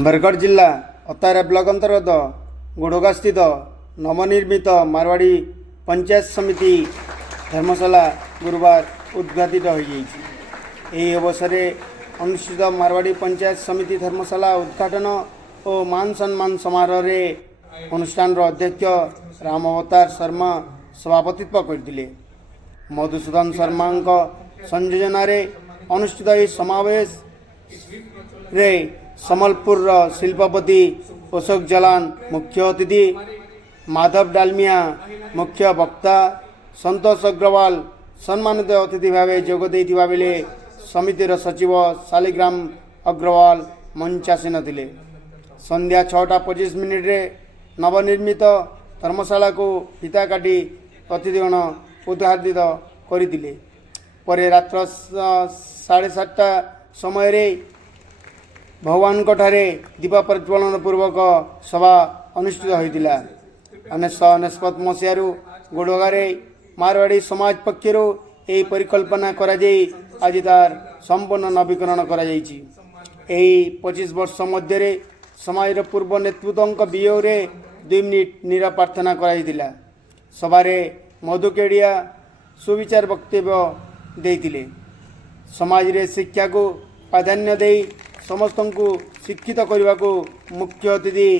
बरगढ़ जिला अतारा ब्लॉक अंतर्गत गोड़गा स्थित नवनिर्मित मारवाड़ी पंचायत समिति धर्मशाला गुरुवार उद्घाटित हो यही अवसर अनुष्ठित मारवाड़ी पंचायत समिति धर्मशाला उद्घाटन और मान सम्मान समारोह अनुष्ठान अध्यक्ष राम अवतार शर्मा सभापतित्व करते। मधुसूदन शर्मा संयोजन अनुष्ठित यह समावेश रे समलपुर शिल्पपति अशोक जलान मुख्य अतिथि, माधव डालमिया मुख्य वक्ता, संतोष अग्रवाल सम्मानित अतिथि भाव जोग देइथिबा बेले समितिर सचिव शालिग्राम अग्रवाल मंचासीन थिले। संध्या 6:25 नवनिर्मित धर्मशाला को फीता काटी अतिथिगण उद्घाटित करथिले। परे रात्र 7:30 समय भगवान ठारे दीप प्रज्वलन पूर्वक सभा अनुष्ठित होता। 1999 मसीह गोड़गारे मारवाड़ी समाज पक्षर यही परिकल्पना आज तार संपूर्ण नवीकरण कर 25 वर्ष मध्य समाज पूर्व नेतृत्व वियोग 2 मिनिट नीरव प्रार्थना कर सभारे मधुकेड़िया सुविचार वक्तव्य देते। समाज रे शिक्षा को प्राधान्य दे समस्त को शिक्षित करने को मुख्य अतिथि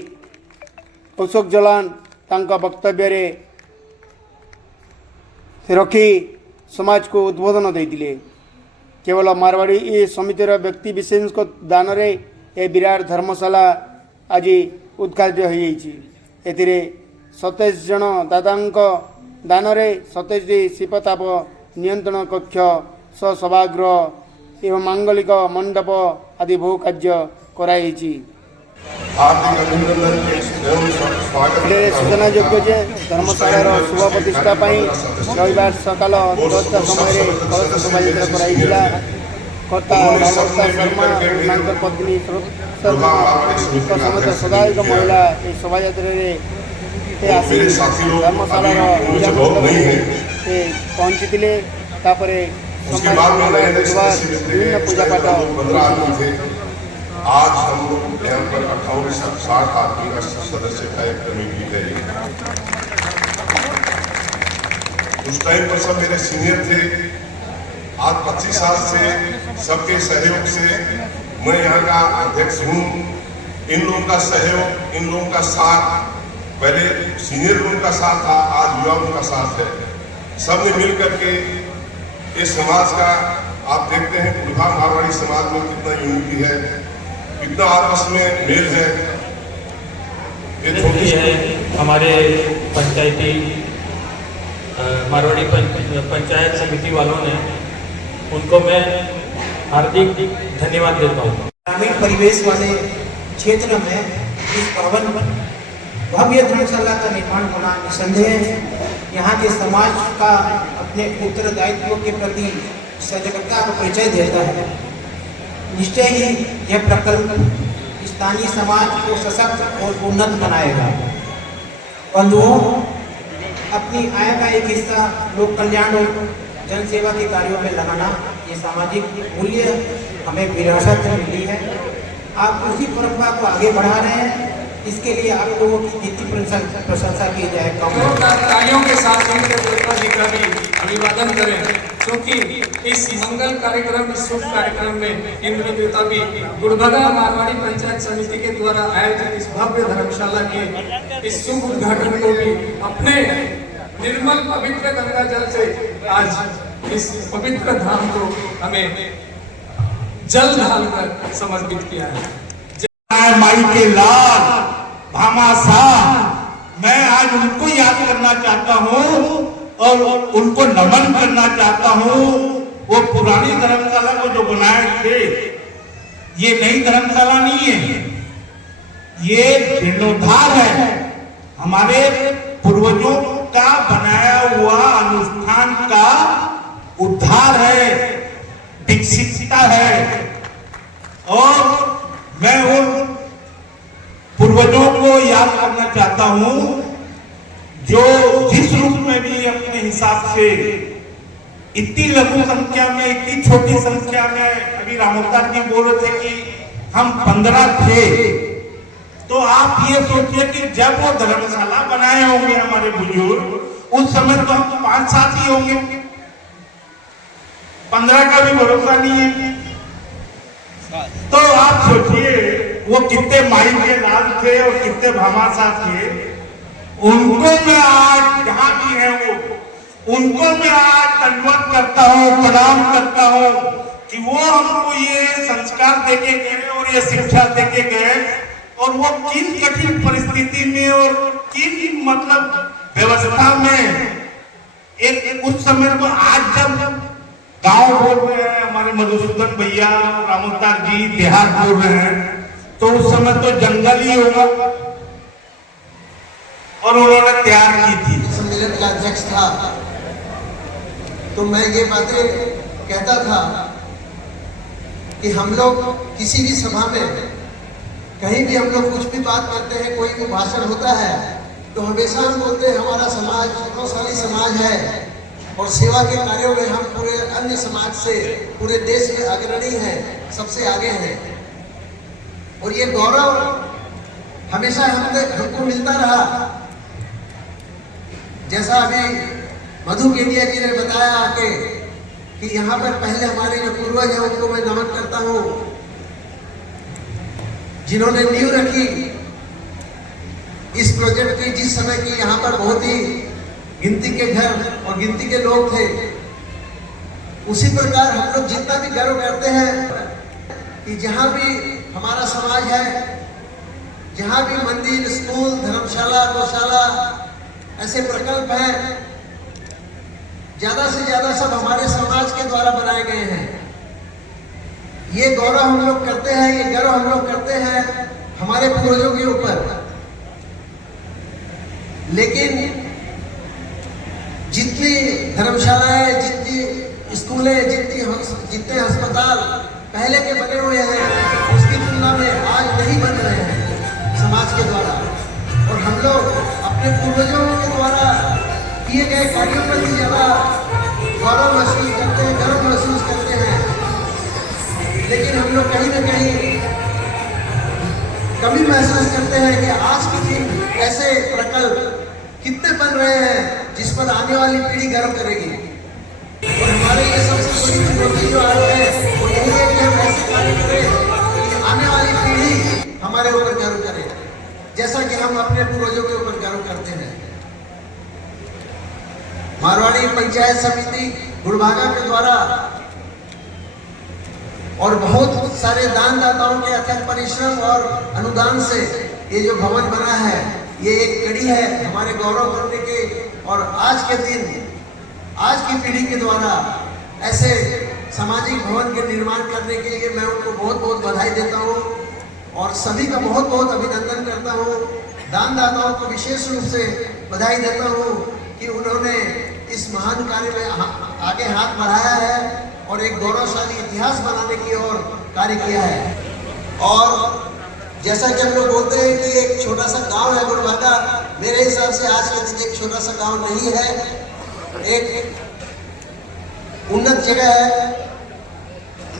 अशोक जलान तांका वक्तव्य रखी समाज को उद्बोधन देते। केवल मारवाड़ी ये समितिर व्यक्ति विशेष को दान रे ए विराट धर्मशाला आज उद्घाटित हो 27 जन दादा दान 27 शीतताप नियंत्रण कक्ष सभागृह एवं मांगलिक मंडप आदि बहु कार्य कराई। सूचना योग्य धर्मशालार शुभ प्रतिष्ठा रविवार सकाल 10टा समय कलश शोभायात्रा कराइला। कर्ता रामवता शर्मा पत्नी शर्मा समेत शताधिक महिला शोभायात्रा धर्मशालार पहुंची। विभिन्न पूजा पाठ आज हम लोग यहाँ पर 58-60 आदमी का सदस्य का एक कमेटी है। उस टाइम पर सब मेरे सीनियर थे। आज 25 साल से सबके सहयोग से मैं यहाँ का अध्यक्ष हूँ। इन लोगों का सहयोग, इन लोगों का साथ, पहले सीनियर लोगों का साथ था, आज युवाओं का साथ है। सबने मिल करके इस समाज का आप देखते हैं गुड़गा मारवाड़ी समाज में कितना यूनिटी है, कितना आपस में मेल है। ये छोटी है हमारे पंचायती मारवाड़ी पंचायत समिति वालों ने, उनको मैं हार्दिक धन्यवाद देता हूँ। ग्रामीण परिवेश वाले क्षेत्र में इस भवन भव्य धर्मशाला का निर्माण होना निसंदेह है। यहाँ के समाज का अपने उत्तरदायित्व के प्रति सजगता का परिचय देता है। निश्चय ही यह प्रकल्प स्थानीय समाज को सशक्त और उन्नत बनाएगा। बंधुओं, अपनी आय का एक हिस्सा लोक कल्याण और जनसेवा के कार्यों में लगाना, ये सामाजिक मूल्य हमें विरासत में मिली है। आप उसी परंपरा को आगे बढ़ा रहे हैं, इसके लिए आप लोगों की जितनी प्रशंसा की जाए कम। तालियों के साथ जी का भी अभिवादन करें, क्योंकि इस मंगल कार्यक्रम, इस शुभ कार्यक्रम में इंद्र देवता भी गुड़गा मारवाड़ी पंचायत समिति के द्वारा आयोजित इस भव्य धर्मशाला के इस शुभ उद्घाटन को भी अपने निर्मल पवित्र गंगा जल से आज इस पवित्र धाम को हमें जल ढालकर समर्पित किया है। माई के लाल भामाशाह, मैं आज उनको याद करना चाहता हूँ और उनको नमन करना चाहता हूँ। वो पुरानी धर्मशाला को जो बनाए थे, ये नई धर्मशाला नहीं है, ये जीर्णोद्धार है। हमारे पूर्वजों का बनाया हुआ अनुष्ठान का उद्धार है, विकसितता है। और मैं उन पूर्वजों को याद करना चाहता हूं जो जिस रूप में भी अपने हिसाब से इतनी लघु संख्या में, इतनी छोटी संख्या में, अभी रामोत्तर जी बोल रहे थे कि हम 15 थे, तो आप ये सोचिए कि जब वो धर्मशाला बनाए होंगे हमारे बुजुर्ग, उस समय तो हम 5-7 ही होंगे, 15 का भी भरोसा नहीं है। तो आप सोचिए वो कितने माई के लाल थे और कितने भामाशाह थे। उनको मैं आज जहां भी है वो, उनको मैं आज धन्यवाद करता हूँ, प्रणाम करता हूँ कि वो हमको ये संस्कार देके गए और ये शिक्षा देके गए, और वो किन कठिन परिस्थिति में और किन मतलब व्यवस्था में एक उस समय तो आज जब गांव बोल रहे हैं हमारे मधुसूदन भैया और रामोतार जी देहात बोल रहे हैं, तो उस समय तो जंगल ही होगा और उन्होंने तैयार की थी। सम्मेलन का अध्यक्ष था तो मैं ये बातें कहता था कि हम लोग किसी भी सभा में कहीं भी हम लोग कुछ भी बात करते हैं, कोई भी भाषण होता है तो हमेशा हम बोलते हैं हमारा समाज गौरवशाली समाज है और सेवा के कार्यों में हम पूरे अन्य समाज से पूरे देश में अग्रणी हैं, सबसे आगे हैं। और ये गौरव हमेशा हमको मिलता रहा। जैसा अभी मधु केडिया जी ने बताया कि यहाँ पर पहले हमारे जो पूर्वज हैं उनको मैं नमन करता हूँ, जिन्होंने नींव रखी इस प्रोजेक्ट की, जिस समय की यहाँ पर बहुत ही गिनती के घर और गिनती के लोग थे। उसी प्रकार हम लोग जितना भी गर्व करते हैं कि जहाँ भी हमारा समाज है, जहाँ भी मंदिर, स्कूल, धर्मशाला, गौशाला ऐसे प्रकल्प हैं, ज्यादा से ज्यादा सब हमारे समाज के द्वारा बनाए गए हैं। ये गौरव हम लोग करते हैं, ये गर्व हम लोग करते हैं हमारे पूर्वजों के ऊपर। लेकिन जितनी धर्मशालाएं, जितनी स्कूलें, जितने अस्पताल पहले के बने हुए हैं, उसकी तुलना में आज नहीं बन रहे हैं समाज के द्वारा। और हम लोग अपने पूर्वजों के द्वारा किए गए कार्यों पर भी ज्यादा गौरव महसूस करते हैं, गर्व महसूस करते हैं। लेकिन हम लोग कहीं ना कहीं कमी महसूस करते हैं कि आज के दिन ऐसे प्रकल्प कितने बन रहे हैं जिस पर आने वाली पीढ़ी गर्व करेगी। और हमारे लिए सबसे बड़ी चुनौती जो आज है वो यही है कि हम ऐसे कार्य करें कि आने वाली पीढ़ी हमारे ऊपर गर्व करे, जैसा कि हम अपने पूर्वजों के ऊपर गर्व करते हैं। मारवाड़ी पंचायत समिति गुड़भागा के द्वारा और बहुत सारे दानदाताओं के अथक परिश्रम और अनुदान से ये जो भवन बना है, ये एक कड़ी है हमारे गौरव करने के। और आज के दिन आज की पीढ़ी के द्वारा ऐसे सामाजिक भवन के निर्माण करने के लिए मैं उनको बहुत बहुत बधाई देता हूँ और सभी का बहुत बहुत अभिनंदन करता हूँ। दानदाताओं को विशेष रूप से बधाई देता हूँ कि उन्होंने इस महान कार्य में आगे हाथ बढ़ाया है और एक गौरवशाली इतिहास बनाने की ओर कार्य किया है। और जैसा कि हम लोग बोलते हैं कि एक छोटा सा गांव है गुड़भागा, मेरे हिसाब से आज के दिन एक छोटा सा गांव नहीं है, एक उन्नत जगह है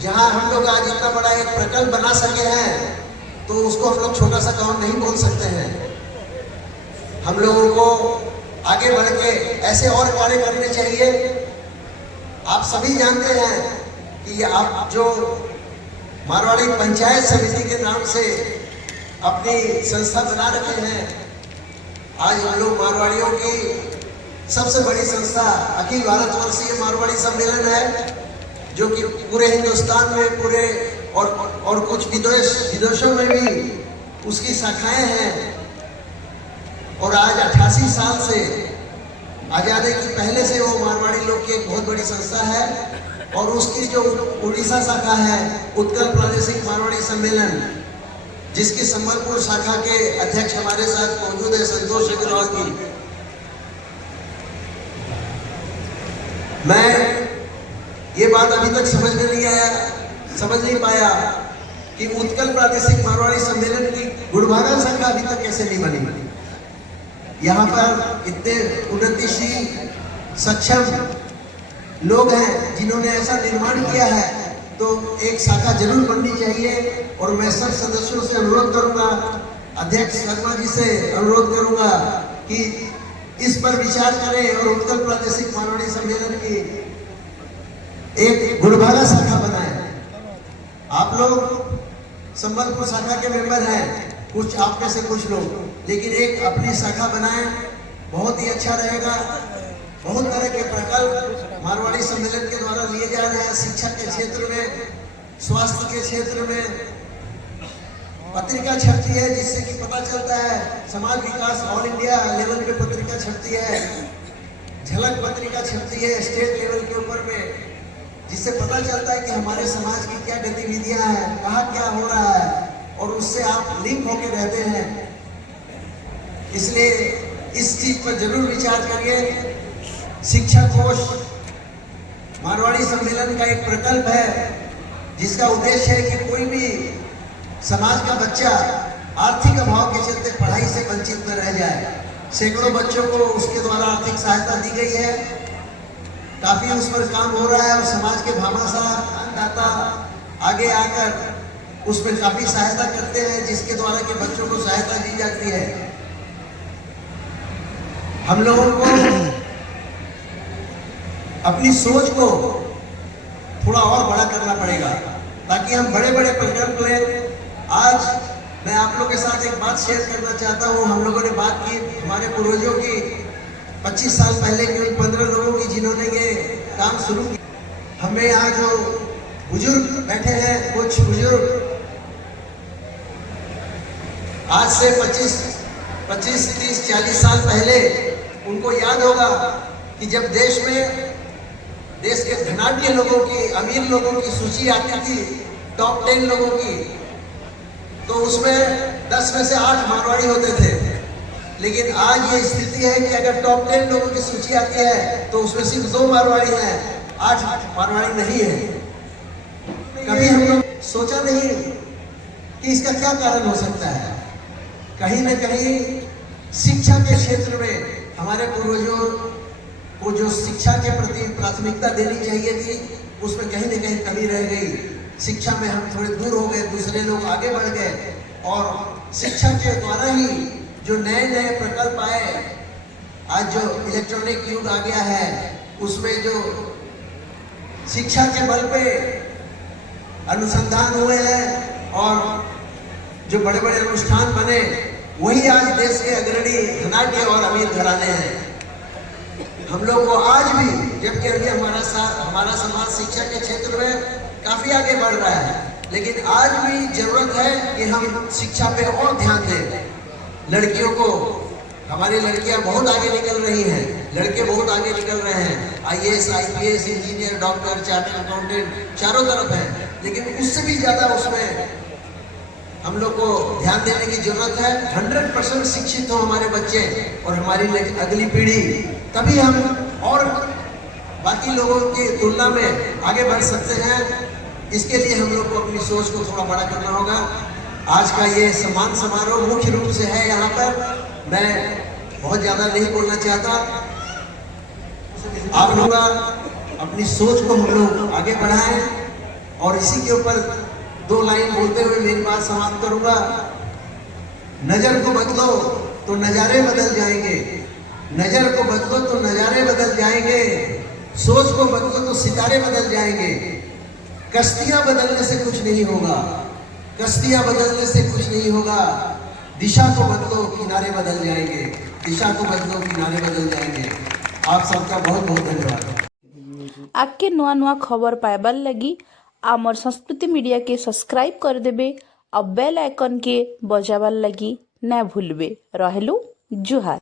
जहां हम लोग आज इतना बड़ा एक प्रकल्प बना सके हैं, तो उसको हम लोग छोटा सा गांव नहीं बोल सकते हैं। हम लोगों को आगे बढ़ के ऐसे और कार्य करने चाहिए। आप सभी जानते हैं कि आप जो मारवाड़ी पंचायत समिति के नाम से अपनी संस्था बना रखे हैं, आज हम लोग मारवाड़ियों की सबसे बड़ी संस्था अखिल भारतवर्षीय मारवाड़ी सम्मेलन है, जो कि पूरे हिंदुस्तान में पूरे और कुछ विदेशों में भी उसकी शाखाएं हैं। और आज 88 साल से आज़ादी की पहले से वो मारवाड़ी लोग की एक बहुत बड़ी संस्था है। और उसकी जो उड़ीसा शाखा है उत्कल प्रादेशिक मारवाड़ी सम्मेलन, जिसकी संबलपुर शाखा के अध्यक्ष हमारे साथ मौजूद है संतोष अग्रवाल जी। मैं ये बात अभी तक समझ नहीं पाया कि उत्कल प्रादेशिक मारवाड़ी सम्मेलन की गुड़भागा शाखा अभी तक कैसे नहीं बनी। यहाँ पर इतने उन्नतिशील सक्षम लोग हैं जिन्होंने ऐसा निर्माण किया है, तो एक शाखा जरूर बननी चाहिए। और मैं सब सदस्यों से अनुरोध करूंगा, अध्यक्ष शर्मा जी से अनुरोध करूंगा कि इस पर विचार करें और उत्कल प्रादेशिक मारवाड़ी सम्मेलन की एक गुड़भागा शाखा बनाए। आप लोग संबलपुर शाखा के मेंबर हैं, कुछ आप में से कुछ लोग, लेकिन एक अपनी शाखा बनाएं, बहुत ही अच्छा रहेगा। बहुत तरह के प्रकल्प मारवाड़ी सम्मेलन के द्वारा लिए जा रहे हैं, शिक्षा के क्षेत्र में, स्वास्थ्य के क्षेत्र में। पत्रिका छपती है जिससे कि पता चलता है समाज विकास, ऑल इंडिया लेवल पे पत्रिका छपती है, झलक पत्रिका छपती है स्टेट लेवल के ऊपर में, जिससे पता चलता है कि हमारे समाज की क्या गतिविधियां हैं, कहाँ क्या हो रहा है, और उससे आप लिंक होके रहते हैं। इसलिए इस चीज पर जरूर विचार करिए। शिक्षा कोष मारवाड़ी सम्मेलन का एक प्रकल्प है जिसका उद्देश्य है कि कोई भी समाज का बच्चा आर्थिक अभाव के चलते पढ़ाई से वंचित न रह जाए। सैकड़ों बच्चों को उसके द्वारा आर्थिक सहायता दी गई है, काफी उस पर काम हो रहा है और समाज के भामाशाह दाता आगे आकर उसमें काफी सहायता करते हैं, जिसके द्वारा के बच्चों को सहायता दी जाती है। हम लोगों को अपनी सोच को थोड़ा और बड़ा करना पड़ेगा ताकि हम बड़े बड़े प्रकल्प लें। आज मैं आप लोगों के साथ एक बात शेयर करना चाहता हूं। हम लोगों ने बात की हमारे पूर्वजों की, 25 साल पहले के उन 15 लोगों की जिन्होंने ये काम शुरू किया। हमें यहाँ जो बुजुर्ग बैठे हैं, कुछ बुजुर्ग आज से 25, 30, 40 साल पहले उनको याद होगा कि जब देश के धनाढ्य लोगों की, अमीर लोगों की सूची आती थी, टॉप 10 लोगों की, तो उसमें 10 में से 8 मारवाड़ी होते थे। लेकिन आज ये स्थिति है कि अगर टॉप 10 लोगों की सूची आती है तो उसमें सिर्फ 2 मारवाड़ी हैं, 8 मारवाड़ी नहीं है। कभी हम लोग सोचा नहीं कि इसका क्या कारण हो सकता है। कहीं न कहीं शिक्षा के क्षेत्र में हमारे पूर्वजों को जो शिक्षा के प्रति प्राथमिकता देनी चाहिए थी, उसमें कहीं न कहीं कमी रह गई। शिक्षा में हम थोड़े दूर हो गए, दूसरे लोग आगे बढ़ गए, और शिक्षा के द्वारा ही जो नए नए प्रकल्प आए, आज जो इलेक्ट्रॉनिक युग आ गया है, उसमें जो शिक्षा के बल पे अनुसंधान हुए हैं और जो बड़े बड़े अनुष्ठान बने, वही आज देश के अग्रणी धनाढ्य और अमीर घराने हैं। हम लोग को आज भी, जबकि अभी हमारा समाज शिक्षा के क्षेत्र में काफी आगे बढ़ रहा है, लेकिन आज भी जरूरत है कि हम शिक्षा पे और ध्यान दें। लड़कियों को, हमारी लड़कियां बहुत आगे निकल रही हैं, लड़के बहुत आगे निकल रहे हैं, IAS, IPS, engineer, doctor, chartered accountant चारों तरफ है, लेकिन उससे भी ज्यादा उसमें हम लोग को ध्यान देने की जरूरत है। 100% शिक्षित हो हमारे बच्चे और हमारी अगली पीढ़ी, तभी हम और बाकी लोगों की तुलना में आगे बढ़ सकते हैं। इसके लिए हम लोग को अपनी सोच को थोड़ा बड़ा करना होगा। आज का ये सम्मान समारोह मुख्य रूप से है यहाँ पर, मैं बहुत ज्यादा नहीं बोलना चाहता। आप लोग अपनी सोच को हम लोग आगे बढ़ाएं और इसी के ऊपर 2 लाइन बोलते हुए मेरी बात समाप्त करूंगा। नजर को बदलो तो नजारे बदल जाएंगे, नजर को बदलो तो नजारे बदल जाएंगे, सोच को बदलो तो सितारे बदल जाएंगे। कश्तियां बदलने से कुछ नहीं होगा, कश्तियां बदलने से कुछ नहीं होगा। दिशा को बदलो, किनारे बदल जाएंगे, दिशा को बदलो, किनारे बदल जाएंगे। आप सबका बहुत बहुत धन्यवाद। आके नुआ नुआ खबर पाइबार लगी आमर संस्कृति मीडिया के सब्सक्राइब कर देबे और बेल आइकन के बजाबार लगी ना भूलबे। रहलु जुहार।